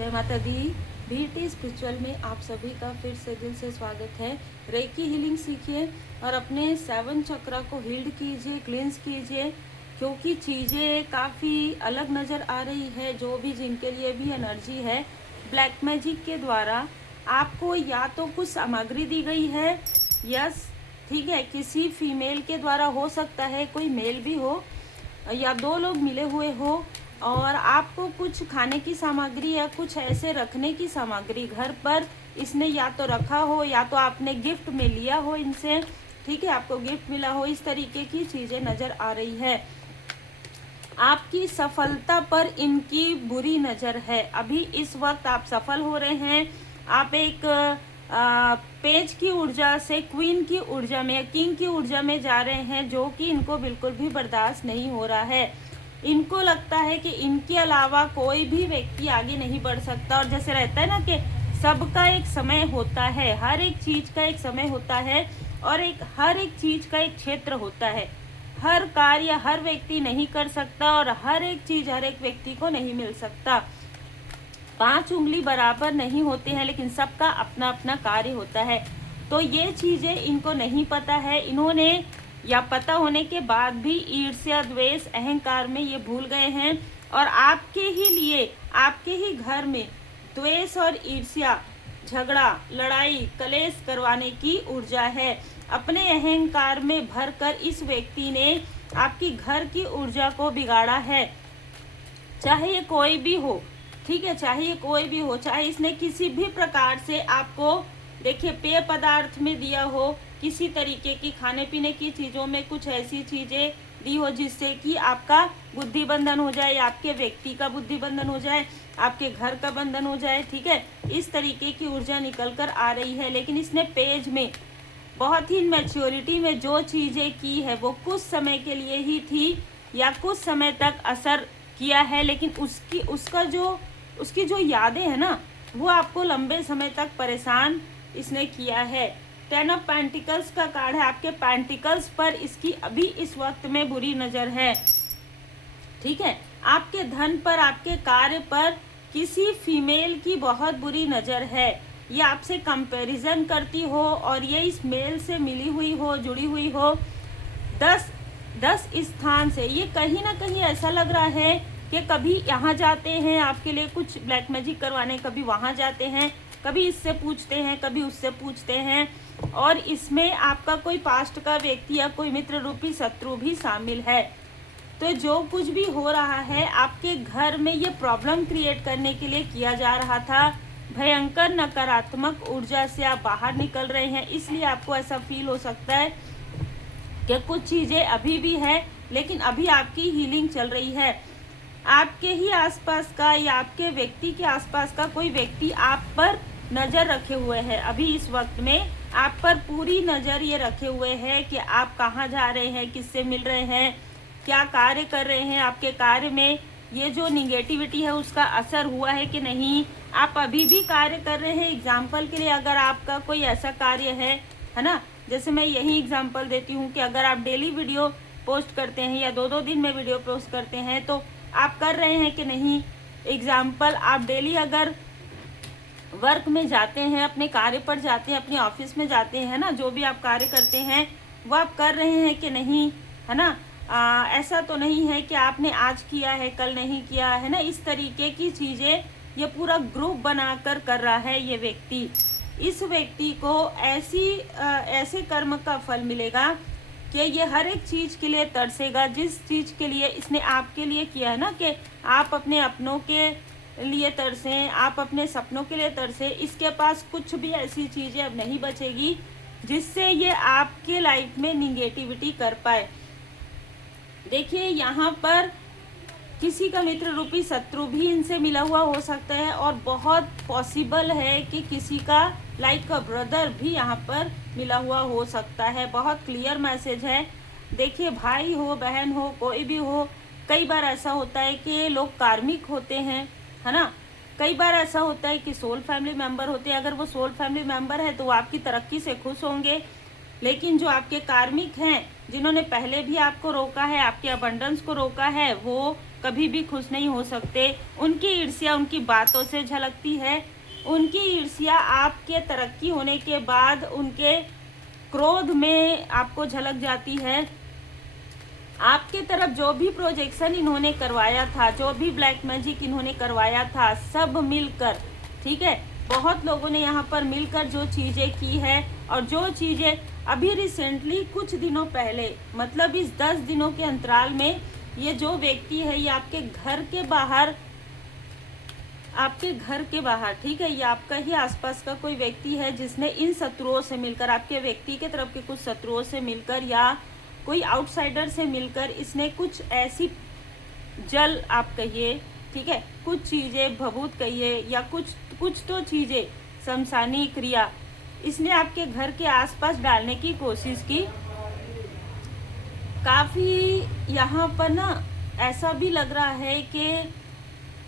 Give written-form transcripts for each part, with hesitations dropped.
जय माता दी। BT spiritual में आप सभी का फिर से दिल से स्वागत है। रेकी हीलिंग सीखिए और अपने 7 चक्रा को हील्ड कीजिए, क्लींस कीजिए, क्योंकि चीज़ें काफ़ी अलग नज़र आ रही है। जो भी जिनके लिए भी एनर्जी है, ब्लैक मैजिक के द्वारा आपको या तो कुछ सामग्री दी गई है, यस ठीक है, किसी फीमेल के द्वारा हो सकता है, कोई मेल भी हो या 2 लोग मिले हुए हो, और आपको कुछ खाने की सामग्री या कुछ ऐसे रखने की सामग्री घर पर इसने या तो रखा हो या तो आपने गिफ्ट में लिया हो इनसे, ठीक है, आपको गिफ्ट मिला हो। इस तरीके की चीज़ें नज़र आ रही है। आपकी सफलता पर इनकी बुरी नज़र है। अभी इस वक्त आप सफल हो रहे हैं। आप एक पेज की ऊर्जा से क्वीन की ऊर्जा में, किंग की ऊर्जा में जा रहे हैं, जो कि इनको बिल्कुल भी बर्दाश्त नहीं हो रहा है। इनको लगता है कि इनके अलावा कोई भी व्यक्ति आगे नहीं बढ़ सकता। और जैसे रहता है ना कि सबका एक समय होता है, हर एक चीज़ का एक समय होता है और हर एक चीज़ का एक क्षेत्र होता है। हर कार्य हर व्यक्ति नहीं कर सकता और हर एक चीज़ हर एक व्यक्ति को नहीं मिल सकता। 5 उंगली बराबर नहीं होते हैं, लेकिन सबका अपना अपना कार्य होता है। तो ये चीज़ें इनको नहीं पता है। इन्होंने या पता होने के बाद भी ईर्ष्या, द्वेष, अहंकार में ये भूल गए हैं। और आपके ही लिए, आपके ही घर में द्वेष और ईर्ष्या, झगड़ा, लड़ाई, कलेश करवाने की ऊर्जा है। अपने अहंकार में भरकर इस व्यक्ति ने आपकी घर की ऊर्जा को बिगाड़ा है। चाहे ये कोई भी हो, ठीक है, चाहे ये कोई भी हो, चाहे इसने किसी भी प्रकार से आपको, देखिए, पेय पदार्थ में दिया हो, किसी तरीके की खाने पीने की चीज़ों में कुछ ऐसी चीज़ें दी हो जिससे कि आपका बुद्धि बंधन हो जाए, आपके व्यक्ति का बुद्धि बंधन हो जाए, आपके घर का बंधन हो जाए, ठीक है, इस तरीके की ऊर्जा निकल कर आ रही है। लेकिन इसने पेज में बहुत ही मैच्योरिटी में जो चीज़ें की है वो कुछ समय के लिए ही थी या कुछ समय तक असर किया है, लेकिन उसकी जो यादें हैं ना, वो आपको लंबे समय तक परेशान इसने किया है। 10 ऑफ पेंटिकल्स का कार्ड है। आपके पेंटिकल्स पर इसकी अभी इस वक्त में बुरी नज़र है, ठीक है। आपके धन पर, आपके कार्य पर किसी फीमेल की बहुत बुरी नज़र है। ये आपसे कंपैरिजन करती हो और ये इस मेल से मिली हुई हो, जुड़ी हुई हो। 10 स्थान से ये कहीं ना कहीं ऐसा लग रहा है कि कभी यहाँ जाते हैं आपके लिए कुछ ब्लैक मैजिक करवाने, कभी वहाँ जाते हैं, कभी इससे पूछते हैं, कभी उससे पूछते हैं। और इसमें आपका कोई पास्ट का व्यक्ति या कोई मित्र रूपी शत्रु भी शामिल है। तो जो कुछ भी हो रहा है आपके घर में, ये प्रॉब्लम क्रिएट करने के लिए किया जा रहा था। भयंकर नकारात्मक ऊर्जा से आप बाहर निकल रहे हैं, इसलिए आपको ऐसा फील हो सकता है कि कुछ चीज़ें अभी भी है, लेकिन अभी आपकी हीलिंग चल रही है। आपके ही आसपास का या आपके व्यक्ति के आसपास का कोई व्यक्ति आप पर नज़र रखे हुए है। अभी इस वक्त में आप पर पूरी नज़र ये रखे हुए हैं कि आप कहाँ जा रहे हैं, किससे मिल रहे हैं, क्या कार्य कर रहे हैं, आपके कार्य में ये जो निगेटिविटी है उसका असर हुआ है कि नहीं, आप अभी भी कार्य कर रहे हैं। एग्जाम्पल के लिए, अगर आपका कोई ऐसा कार्य है ना, जैसे मैं यही एग्जाम्पल देती हूँ कि अगर आप डेली वीडियो पोस्ट करते हैं या 2-2 दिन में वीडियो पोस्ट करते हैं, तो आप कर रहे हैं कि नहीं। एग्जाम्पल, आप डेली अगर वर्क में जाते हैं, अपने कार्य पर जाते हैं, अपने ऑफिस में जाते हैं ना, जो भी आप कार्य करते हैं वो आप कर रहे हैं कि नहीं, है ना। ऐसा तो नहीं है कि आपने आज किया है कल नहीं किया है ना। इस तरीके की चीज़ें ये पूरा ग्रुप बनाकर कर रहा है ये व्यक्ति। इस व्यक्ति को ऐसे कर्म का फल मिलेगा कि ये हर एक चीज़ के लिए तरसेगा, जिस चीज़ के लिए इसने आपके लिए किया है ना, कि आप अपने अपनों के लिए तरसें, आप अपने सपनों के लिए तरसें। इसके पास कुछ भी ऐसी चीज़ें अब नहीं बचेगी जिससे ये आपके लाइफ में निगेटिविटी कर पाए। देखिए, यहाँ पर किसी का मित्र रूपी शत्रु भी इनसे मिला हुआ हो सकता है और बहुत पॉसिबल है कि किसी का लाइफ का ब्रदर भी यहाँ पर मिला हुआ हो सकता है। बहुत क्लियर मैसेज है। देखिए, भाई हो, बहन हो, कोई भी हो, कई बार ऐसा होता है कि लोग कार्मिक होते हैं, है ना। कई बार ऐसा होता है कि सोल फैमिली मेम्बर होते हैं। अगर वो सोल फैमिली मेम्बर है तो वो आपकी तरक्की से खुश होंगे, लेकिन जो आपके कार्मिक हैं, जिन्होंने पहले भी आपको रोका है, आपके अबंडेंस को रोका है, वो कभी भी खुश नहीं हो सकते। उनकी ईर्ष्या उनकी बातों से झलकती है। उनकी ईर्ष्या आपके तरक्की होने के बाद उनके क्रोध में आपको झलक जाती है। आपके तरफ जो भी प्रोजेक्शन इन्होंने करवाया था, जो भी ब्लैक मैजिक इन्होंने करवाया था, सब मिलकर, ठीक है, बहुत लोगों ने यहाँ पर मिलकर जो चीज़ें की है और जो चीज़ें अभी रिसेंटली कुछ दिनों पहले, मतलब इस 10 दिनों के अंतराल में, ये जो व्यक्ति है ये आपके घर के बाहर, ठीक है, ये आपका ही आसपास का कोई व्यक्ति है जिसने इन शत्रुओं से मिलकर, आपके व्यक्ति के तरफ के कुछ शत्रुओं से मिलकर या कोई आउटसाइडर से मिलकर इसने कुछ ऐसी जल आप कहिए, ठीक है, कुछ चीज़ें भभूत कहिए या कुछ तो चीज़ें शमशानी क्रिया इसने आपके घर के आसपास डालने की कोशिश की। काफ़ी यहाँ पर ना ऐसा भी लग रहा है कि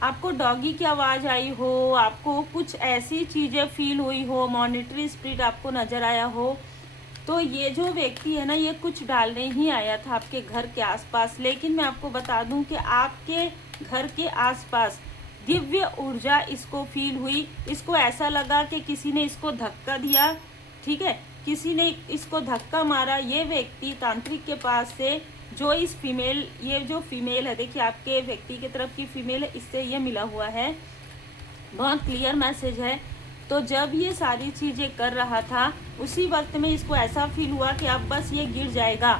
आपको डॉगी की आवाज़ आई हो, आपको कुछ ऐसी चीज़ें फील हुई हो, मॉनिटरी स्पिरिट आपको नज़र आया हो। तो ये जो व्यक्ति है ना, ये कुछ डालने ही आया था आपके घर के आसपास। लेकिन मैं आपको बता दूं कि आपके घर के आसपास दिव्य ऊर्जा इसको फील हुई। इसको ऐसा लगा कि किसी ने इसको धक्का दिया, ठीक है, किसी ने इसको धक्का मारा। ये व्यक्ति तांत्रिक के पास से जो इस फीमेल, ये जो फीमेल है, देखिए आपके व्यक्ति की तरफ की फीमेल है, इससे ये मिला हुआ है, बहुत क्लियर मैसेज है। तो जब ये सारी चीज़ें कर रहा था उसी वक्त में इसको ऐसा फील हुआ कि अब बस ये गिर जाएगा,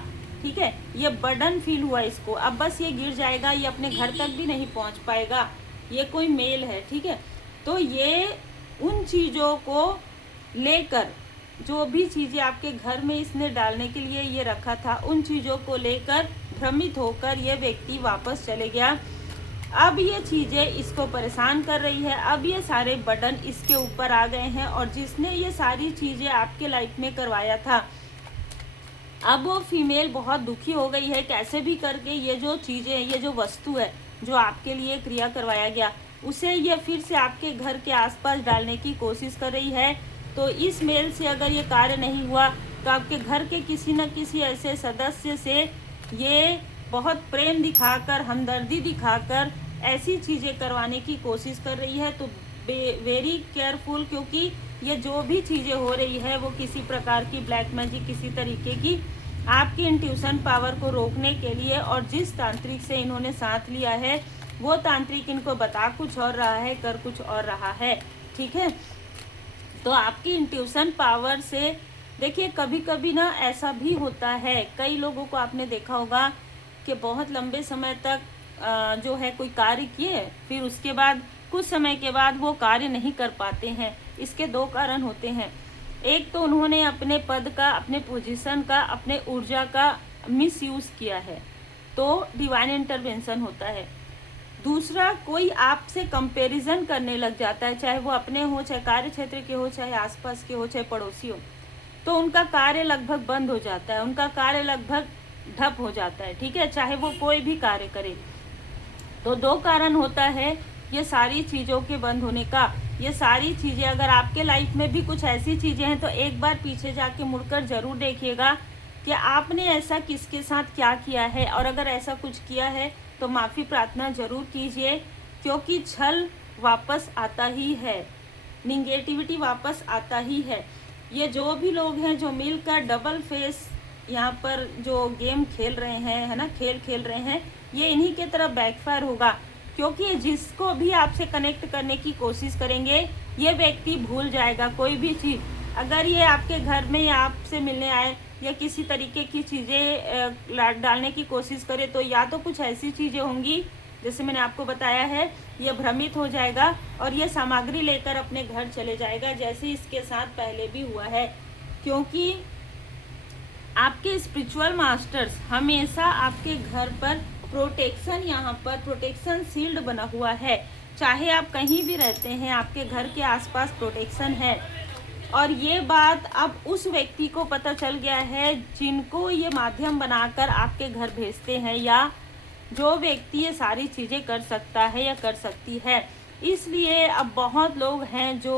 ठीक है, ये बर्डन फील हुआ इसको, अब बस ये गिर जाएगा, ये अपने घर तक भी नहीं पहुंच पाएगा। ये कोई मेल है, ठीक है। तो ये उन चीज़ों को लेकर, जो भी चीज़ें आपके घर में इसने डालने के लिए ये रखा था, उन चीज़ों को लेकर भ्रमित होकर ये व्यक्ति वापस चले गया। अब ये चीज़ें इसको परेशान कर रही है, अब ये सारे बर्डन इसके ऊपर आ गए हैं। और जिसने ये सारी चीज़ें आपके लाइफ में करवाया था, अब वो फीमेल बहुत दुखी हो गई है। कैसे भी करके ये जो चीज़ें, ये जो वस्तु है जो आपके लिए क्रिया करवाया गया, उसे ये फिर से आपके घर के आसपास डालने की कोशिश कर रही है। तो इस मेल से अगर ये कार्य नहीं हुआ तो आपके घर के किसी न किसी ऐसे सदस्य से ये बहुत प्रेम दिखाकर, हमदर्दी दिखाकर ऐसी चीज़ें करवाने की कोशिश कर रही है। तो वेरी केयरफुल, क्योंकि ये जो भी चीज़ें हो रही है वो किसी प्रकार की ब्लैक मैजिक, किसी तरीके की आपकी इंट्यूशन पावर को रोकने के लिए, और जिस तांत्रिक से इन्होंने साथ लिया है वो तांत्रिक इनको बता कुछ और रहा है, कर कुछ और रहा है, ठीक है। तो आपकी इंट्यूशन पावर से देखिए, कभी कभी ना ऐसा भी होता है, कई लोगों को आपने देखा होगा कि बहुत लंबे समय तक जो है कोई कार्य किए, फिर उसके बाद कुछ समय के बाद वो कार्य नहीं कर पाते हैं। इसके दो कारण होते हैं। एक तो उन्होंने अपने पद का, अपने पोजीशन का, अपने ऊर्जा का मिसयूज़ किया है, तो डिवाइन इंटरवेंशन होता है। दूसरा, कोई आपसे कंपैरिजन करने लग जाता है, चाहे वो अपने हो, चाहे कार्य क्षेत्र के हो, चाहे आसपास के हो, चाहे पड़ोसी हो, तो उनका कार्य लगभग बंद हो जाता है, उनका कार्य लगभग ठप हो जाता है, ठीक है, चाहे वो कोई भी कार्य करे। तो दो कारण होता है ये सारी चीज़ों के बंद होने का। ये सारी चीज़ें, अगर आपके लाइफ में भी कुछ ऐसी चीज़ें हैं तो एक बार पीछे जाके मुड़कर ज़रूर देखिएगा कि आपने ऐसा किसके साथ क्या किया है, और अगर ऐसा कुछ किया है तो माफ़ी प्रार्थना ज़रूर कीजिए, क्योंकि छल वापस आता ही है, निगेटिविटी वापस आता ही है। ये जो भी लोग हैं जो मिलकर डबल फेस यहाँ पर जो गेम खेल रहे हैं, है ना, खेल रहे हैं, ये इन्हीं के तरफ बैकफायर होगा, क्योंकि जिसको भी आपसे कनेक्ट करने की कोशिश करेंगे ये व्यक्ति भूल जाएगा कोई भी चीज़। अगर ये आपके घर में या आपसे मिलने आए या किसी तरीके की चीज़ें डालने की कोशिश करे, तो या तो कुछ ऐसी चीज़ें होंगी जैसे मैंने आपको बताया है, ये भ्रमित हो जाएगा और ये सामग्री लेकर अपने घर चले जाएगा, जैसे इसके साथ पहले भी हुआ है। क्योंकि आपके स्पिरिचुअल मास्टर्स हमेशा आपके घर पर प्रोटेक्शन, यहाँ पर प्रोटेक्शन शील्ड बना हुआ है, चाहे आप कहीं भी रहते हैं आपके घर के आसपास प्रोटेक्शन है। और ये बात अब उस व्यक्ति को पता चल गया है जिनको ये माध्यम बनाकर आपके घर भेजते हैं, या जो व्यक्ति ये सारी चीज़ें कर सकता है या कर सकती है। इसलिए अब बहुत लोग हैं जो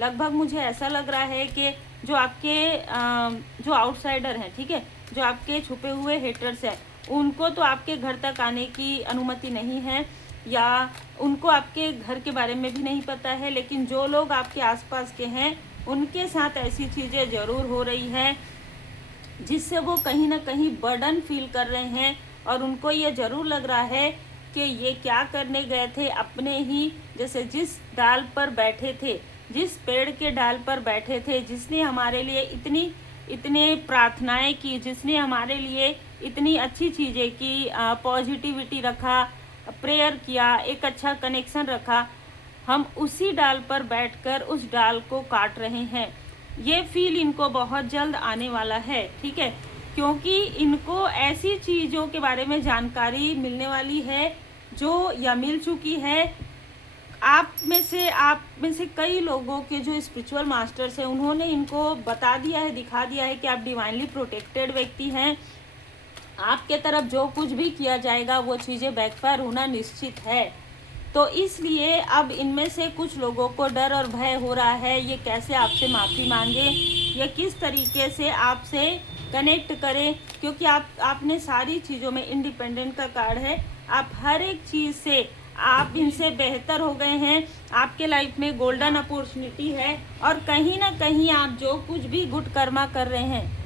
लगभग मुझे ऐसा लग रहा है कि जो आपके जो आउटसाइडर हैं, ठीक है, जो आपके छुपे हुए हेटर्स हैं, उनको तो आपके घर तक आने की अनुमति नहीं है, या उनको आपके घर के बारे में भी नहीं पता है। लेकिन जो लोग आपके आसपास के हैं उनके साथ ऐसी चीज़ें ज़रूर हो रही है जिससे वो कहीं ना कहीं बर्डन फील कर रहे हैं, और उनको ये ज़रूर लग रहा है कि ये क्या करने गए थे अपने ही, जैसे जिस डाल पर बैठे थे, जिस पेड़ के डाल पर बैठे थे, जिसने हमारे लिए इतने प्रार्थनाएं की, जिसने हमारे लिए इतनी अच्छी चीज़ें की, पॉजिटिविटी रखा, प्रेयर किया, एक अच्छा कनेक्शन रखा, हम उसी डाल पर बैठकर उस डाल को काट रहे हैं। ये फील इनको बहुत जल्द आने वाला है, ठीक है, क्योंकि इनको ऐसी चीज़ों के बारे में जानकारी मिलने वाली है जो या मिल चुकी है। आप में से कई लोगों के जो स्पिरिचुअल मास्टर्स हैं उन्होंने इनको बता दिया है, दिखा दिया है कि आप डिवाइनली प्रोटेक्टेड व्यक्ति हैं, आपके तरफ जो कुछ भी किया जाएगा वो चीज़ें बैकफायर होना निश्चित है। तो इसलिए अब इनमें से कुछ लोगों को डर और भय हो रहा है, ये कैसे आपसे माफ़ी मांगे, या किस तरीके से आपसे कनेक्ट करें, क्योंकि आपने सारी चीज़ों में इंडिपेंडेंट का कार्ड है, आप हर एक चीज़ से आप इनसे बेहतर हो गए हैं, आपके लाइफ में गोल्डन अपॉर्चुनिटी है, और कहीं ना कहीं आप जो कुछ भी गुड कर्मा कर रहे हैं,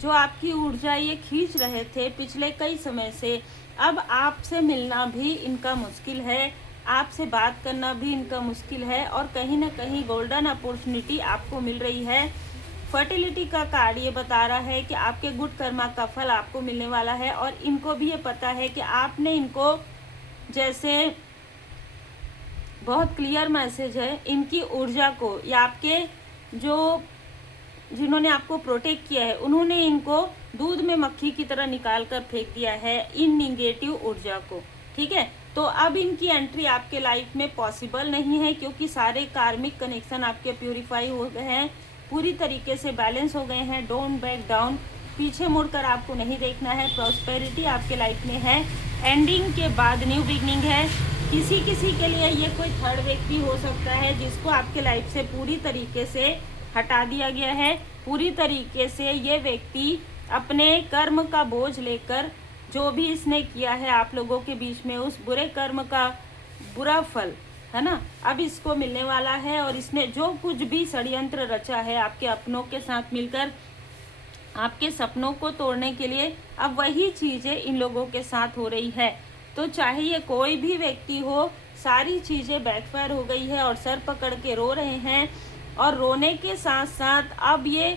जो आपकी ऊर्जा ये खींच रहे थे पिछले कई समय से, अब आपसे मिलना भी इनका मुश्किल है, आपसे बात करना भी इनका मुश्किल है, और कहीं ना कहीं गोल्डन अपॉर्चुनिटी आपको मिल रही है। फर्टिलिटी का कार्ड ये बता रहा है कि आपके गुड कर्मा का फल आपको मिलने वाला है, और इनको भी ये पता है कि आपने इनको, जैसे बहुत क्लियर मैसेज है, इनकी ऊर्जा को, या आपके जो जिन्होंने आपको प्रोटेक्ट किया है उन्होंने इनको दूध में मक्खी की तरह निकाल कर फेंक दिया है इन निगेटिव ऊर्जा को, ठीक है। तो अब इनकी एंट्री आपके लाइफ में पॉसिबल नहीं है, क्योंकि सारे कार्मिक कनेक्शन आपके प्यूरिफाई हो गए हैं, पूरी तरीके से बैलेंस हो गए हैं। डोंट बैक डाउन, पीछे मुड़कर आपको नहीं देखना है। प्रॉस्पेरिटी आपके लाइफ में है, एंडिंग के बाद न्यू बिगनिंग है। किसी के लिए ये कोई थर्ड व्यक्ति हो सकता है जिसको आपके लाइफ से पूरी तरीके से हटा दिया गया है। पूरी तरीके से ये व्यक्ति अपने कर्म का बोझ लेकर, जो भी इसने किया है आप लोगों के बीच में, उस बुरे कर्म का बुरा फल है ना, अब इसको मिलने वाला है। और इसने जो कुछ भी षड्यंत्र रचा है आपके अपनों के साथ मिलकर आपके सपनों को तोड़ने के लिए, अब वही चीज़ें इन लोगों के साथ हो रही है। तो चाहे ये कोई भी व्यक्ति हो, सारी चीज़ें बैकफायर हो गई है और सर पकड़ के रो रहे हैं। और रोने के साथ साथ अब ये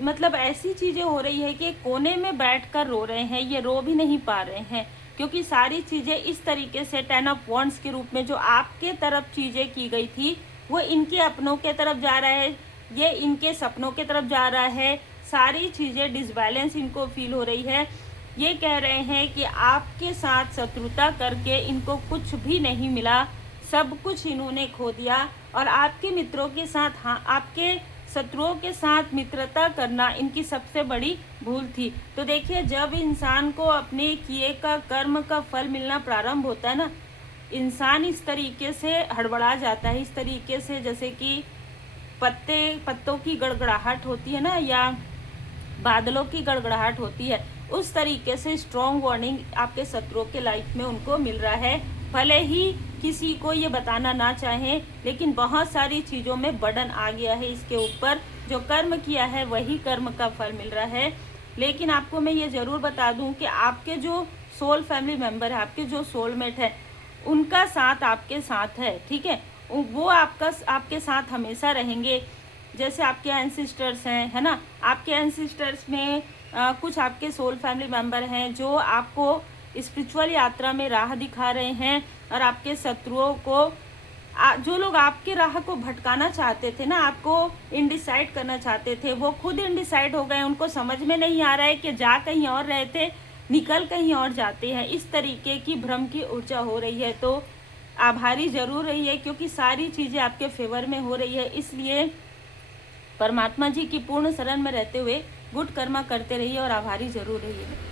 मतलब ऐसी चीज़ें हो रही है कि कोने में बैठकर रो रहे हैं, ये रो भी नहीं पा रहे हैं, क्योंकि सारी चीज़ें इस तरीके से 10 ऑफ वॉन्ड्स के रूप में जो आपके तरफ चीज़ें की गई थी वो इनके अपनों के तरफ जा रहा है, ये इनके सपनों के तरफ जा रहा है। सारी चीज़ें डिसबैलेंस इनको फील हो रही है। ये कह रहे हैं कि आपके साथ शत्रुता करके इनको कुछ भी नहीं मिला, सब कुछ इन्होंने खो दिया। और आपके मित्रों के साथ, हाँ, आपके शत्रुओं के साथ मित्रता करना इनकी सबसे बड़ी भूल थी। तो देखिए, जब इंसान को अपने किए का कर्म का फल मिलना प्रारंभ होता है ना, इंसान इस तरीके से हड़बड़ा जाता है, इस तरीके से जैसे कि पत्तों की गड़गड़ाहट होती है ना, या बादलों की गड़गड़ाहट होती है, उस तरीके से स्ट्रॉन्ग वार्निंग आपके शत्रुओं के लाइफ में उनको मिल रहा है। भले ही किसी को ये बताना ना चाहें, लेकिन बहुत सारी चीज़ों में बर्डन आ गया है इसके ऊपर। जो कर्म किया है वही कर्म का फल मिल रहा है। लेकिन आपको मैं ये ज़रूर बता दूं कि आपके जो सोल फैमिली मेम्बर है, आपके जो सोलमेट है, उनका साथ आपके साथ है, ठीक है। वो आपके साथ हमेशा रहेंगे। जैसे आपके एंसिस्टर्स हैं, है ना, आपके एंसिस्टर्स में कुछ आपके सोल फैमिली मेम्बर हैं जो आपको स्पिरिचुअल यात्रा में राह दिखा रहे हैं। और आपके शत्रुओं को, जो लोग आपके राह को भटकाना चाहते थे ना, आपको इनडिसाइड करना चाहते थे, वो खुद इनडिसाइड हो गए। उनको समझ में नहीं आ रहा है कि जा कहीं और रहे थे, निकल कहीं और जाते हैं। इस तरीके की भ्रम की ऊर्जा हो रही है। तो आभारी जरूर रहिए, क्योंकि सारी चीज़ें आपके फेवर में हो रही है। इसलिए परमात्मा जी की पूर्ण शरण में रहते हुए गुड कर्मा करते रहिए और आभारी जरूर रहिए।